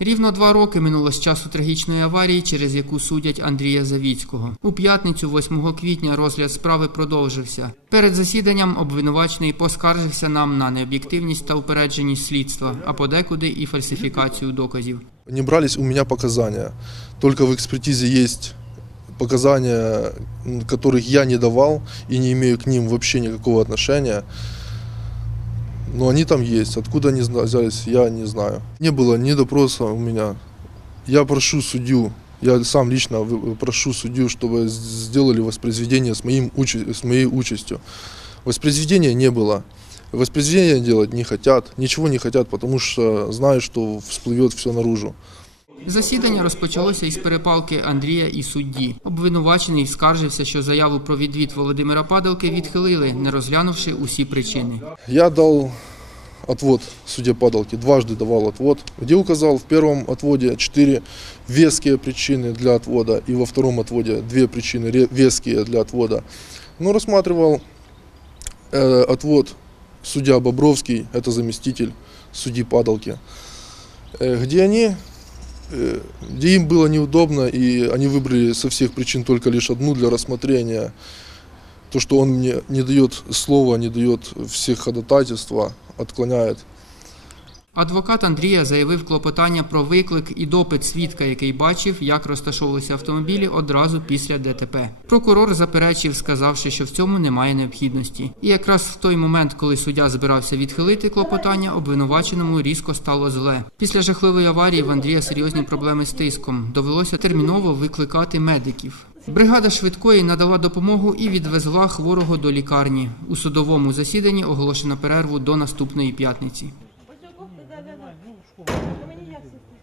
Рівно два роки минуло з часу трагічної аварії, через яку судять Андрія Завіцького. У п'ятницю, 8 квітня, розгляд справи продовжився. Перед засіданням обвинувачений поскаржився нам на необ'єктивність та упередженість слідства, а подекуди і фальсифікацію доказів. Не брались у меня показания. Только в экспертизе есть показания, м, которых я не давал и не имею к ним вообще никакого отношения. Но они там есть. Откуда они взялись, я не знаю. Не было ни допроса у меня. Я прошу судью, я сам лично прошу судью, чтобы сделали воспроизведение с, моим с моей участью. Воспроизведения не было. Воспроизведения делать не хотят, ничего не хотят, потому что знают, что всплывет все наружу. Засідання розпочалося із перепалки Андрія і судді. Обвинувачений скаржився, що заяву про відвід Володимира Падалки відхилили, не розглянувши усі причини. Я дал отвод судье Падалки, дважды давал отвод, где указал в первом отводе четыре веские причины для отвода и во втором отводе две причины ре- веские для отвода. Но рассматривал э, отвод судья Бобровский, это заместитель судьи Падалки, э, где они э, Где им было неудобно, и они выбрали со всех причин только лишь одну для рассмотрения. То, что он мне не дает слова, не дает всех ходатайства, отклоняет. Адвокат Андрія заявив клопотання про виклик і допит свідка, який бачив, як розташовувалися автомобілі одразу після ДТП. Прокурор заперечив, сказавши, що в цьому немає необхідності. І якраз в той момент, коли суддя збирався відхилити клопотання, обвинуваченому різко стало зле. Після жахливої аварії в Андрія серйозні проблеми з тиском. Довелося терміново викликати медиків. Бригада швидкої надала допомогу і відвезла хворого до лікарні. У судовому засіданні оголошено перерву до наступної п'ятниці рахунок.